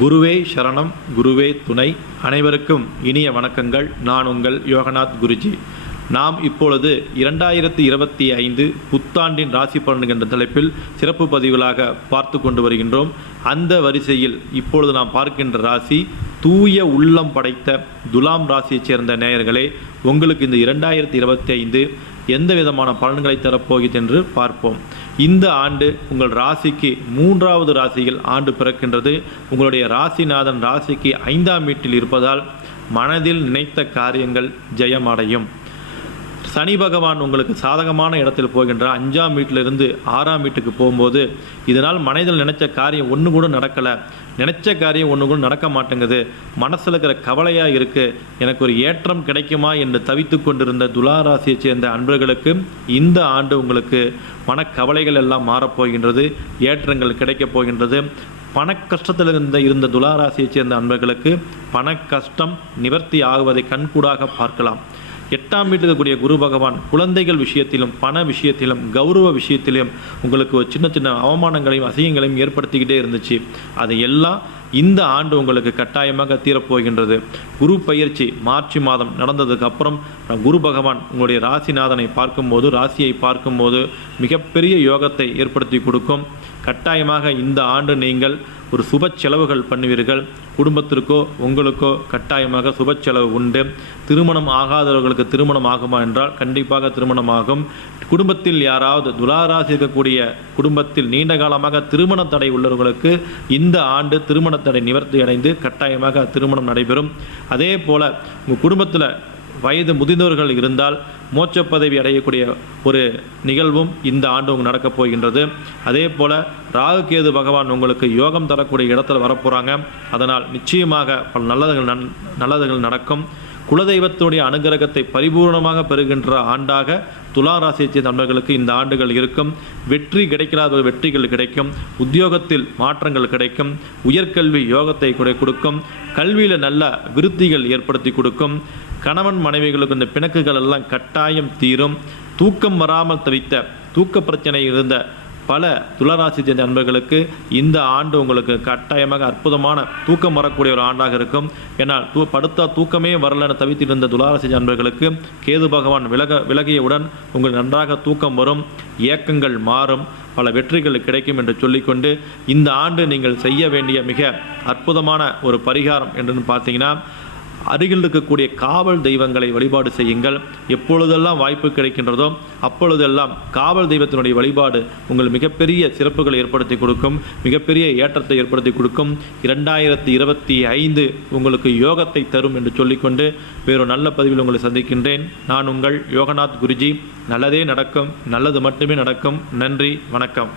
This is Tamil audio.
குருவே சரணம், குருவே துணை. அனைவருக்கும் இனிய வணக்கங்கள். நான் உங்கள் யோகநாத் குருஜி. நாம் இப்பொழுது 2025 புத்தாண்டின் ராசி பலன்கள் என்ற தலைப்பில் சிறப்பு பதிவுகளாக பார்த்து கொண்டு வருகின்றோம். அந்த வரிசையில் இப்பொழுது நாம் பார்க்கின்ற ராசி தூய உள்ளம் படைத்த துலாம் ராசியைச் சேர்ந்த நேயர்களே, உங்களுக்கு இந்த 2025 எந்த விதமான பலன்களை தரப்போகிறது என்று பார்ப்போம். இந்த ஆண்டு உங்கள் ராசிக்கு 3வது ராசியில் ஆண்டு பிறக்கின்றது. உங்களுடைய ராசிநாதன் ராசிக்கு 5ஆம் வீட்டில் இருப்பதால் மனதில் நினைத்த காரியங்கள் ஜெயமடையும். சனி பகவான் உங்களுக்கு சாதகமான இடத்தில் போகின்ற 5ஆம் வீட்டிலிருந்து 6ஆம் வீட்டுக்கு போகும்போது இதனால் மனதில் நினைச்ச காரியம் ஒன்று கூட நடக்கலை, நினைச்ச காரியம் ஒன்று கூட நடக்க மாட்டேங்குது, மனசில் இருக்கிற கவலையாக இருக்குது, எனக்கு ஒரு ஏற்றம் கிடைக்குமா என்று தவித்து கொண்டிருந்த துளாராசியைச் சேர்ந்த அன்பர்களுக்கு இந்த ஆண்டு உங்களுக்கு மனக்கவலைகள் எல்லாம் மாறப்போகின்றது, ஏற்றங்கள் கிடைக்கப் போகின்றது. பண கஷ்டத்தில் இருந்த துளாராசியைச் சேர்ந்த அன்பர்களுக்கு பண கஷ்டம் நிவர்த்தி ஆகுவதை கண்கூடாக பார்க்கலாம். 8ஆம் வீட்டுக்கு கூடிய குரு பகவான் குழந்தைகள் விஷயத்திலும் பண விஷயத்திலும் கௌரவ விஷயத்திலும் உங்களுக்கு ஒரு சின்ன சின்ன அவமானங்களையும் அசிங்கங்களையும் ஏற்படுத்திக்கிட்டே இருந்துச்சு. அதையெல்லாம் இந்த ஆண்டு உங்களுக்கு கட்டாயமாக தீரப்போகின்றது. குரு பயிற்சி மார்ச் மாதம் நடந்ததுக்கு அப்புறம் குரு பகவான் உங்களுடைய ராசிநாதனை பார்க்கும்போது, ராசியை பார்க்கும்போது மிகப்பெரிய யோகத்தை ஏற்படுத்தி கொடுக்கும். கட்டாயமாக இந்த ஆண்டு நீங்கள் ஒரு சுப செலவுகள் பண்ணுவீர்கள். குடும்பத்திற்கோ உங்களுக்கோ கட்டாயமாக சுப செலவு உண்டு. திருமணம் ஆகாதவர்களுக்கு திருமணம் ஆகுமா என்றால் கண்டிப்பாக திருமணம் ஆகும். குடும்பத்தில் யாராவது துளாராசி இருக்கக்கூடிய குடும்பத்தில் நீண்ட காலமாக திருமண தடை உள்ளவர்களுக்கு இந்த ஆண்டு திருமண தடை நிவர்த்தி அடைந்து கட்டாயமாக திருமணம் நடைபெறும். அதே போல் உங்கள் குடும்பத்தில் வயது முதிர்ந்தவர்கள் இருந்தால் மோட்ச பதவி அடையக்கூடிய ஒரு நிகழ்வும் இந்த ஆண்டு உங்களுக்கு நடக்கப் போகின்றது. அதே போல் ராகு கேது பகவான் உங்களுக்கு யோகம் தரக்கூடிய இடத்துல வரப்போகிறாங்க. அதனால் நிச்சயமாக பல நல்லதுகள் நடக்கும். குலதெய்வத்துடைய அனுகிரகத்தை பரிபூர்ணமாக பெறுகின்ற ஆண்டாக துளாராசியைச் சேர்ந்த நண்பர்களுக்கு இந்த ஆண்டுகள் இருக்கும். வெற்றி கிடைக்காத வெற்றிகள் கிடைக்கும். உத்தியோகத்தில் மாற்றங்கள் கிடைக்கும். உயர்கல்வி யோகத்தை கொடுக்கும். கல்வியில் நல்ல விருத்திகள் ஏற்படுத்தி கொடுக்கும். கணவன் மனைவிகளுக்கு இந்த பிணக்குகள் எல்லாம் கட்டாயம் தீரும். தூக்கம் வராமல் தவித்த தூக்க பிரச்சனை இருந்த பல துளாராசி சேர்ந்த நண்பர்களுக்கு இந்த ஆண்டு உங்களுக்கு கட்டாயமாக அற்புதமான தூக்கம் வரக்கூடிய ஒரு ஆண்டாக இருக்கும். ஏன்னால் படுத்தா தூக்கமே வரலன்னு தவித்திருந்த துளாராசி நண்பர்களுக்கு கேது பகவான் விலகியவுடன் உங்களுக்கு நன்றாக தூக்கம் வரும், ஏக்கங்கள் மாறும், பல வெற்றிகள் கிடைக்கும் என்று சொல்லிக்கொண்டு இந்த ஆண்டு நீங்கள் செய்ய வேண்டிய மிக அற்புதமான ஒரு பரிகாரம் என்று பார்த்தீங்கன்னா, அருகில் இருக்கக்கூடிய காவல் தெய்வங்களை வழிபாடு செய்யுங்கள். எப்பொழுதெல்லாம் வாய்ப்பு கிடைக்கின்றதோ அப்பொழுதெல்லாம் காவல் தெய்வத்தினுடைய வழிபாடு உங்கள் மிகப்பெரிய சிறப்புகளை ஏற்படுத்தி கொடுக்கும், மிகப்பெரிய ஏற்றத்தை ஏற்படுத்தி கொடுக்கும். 2025 உங்களுக்கு யோகத்தை தரும் என்று சொல்லிக்கொண்டு வேறு நல்ல பதிவில் உங்களை சந்திக்கின்றேன். நான் உங்கள் யோகநாத் குருஜி. நல்லதே நடக்கும், நல்லது மட்டுமே நடக்கும். நன்றி, வணக்கம்.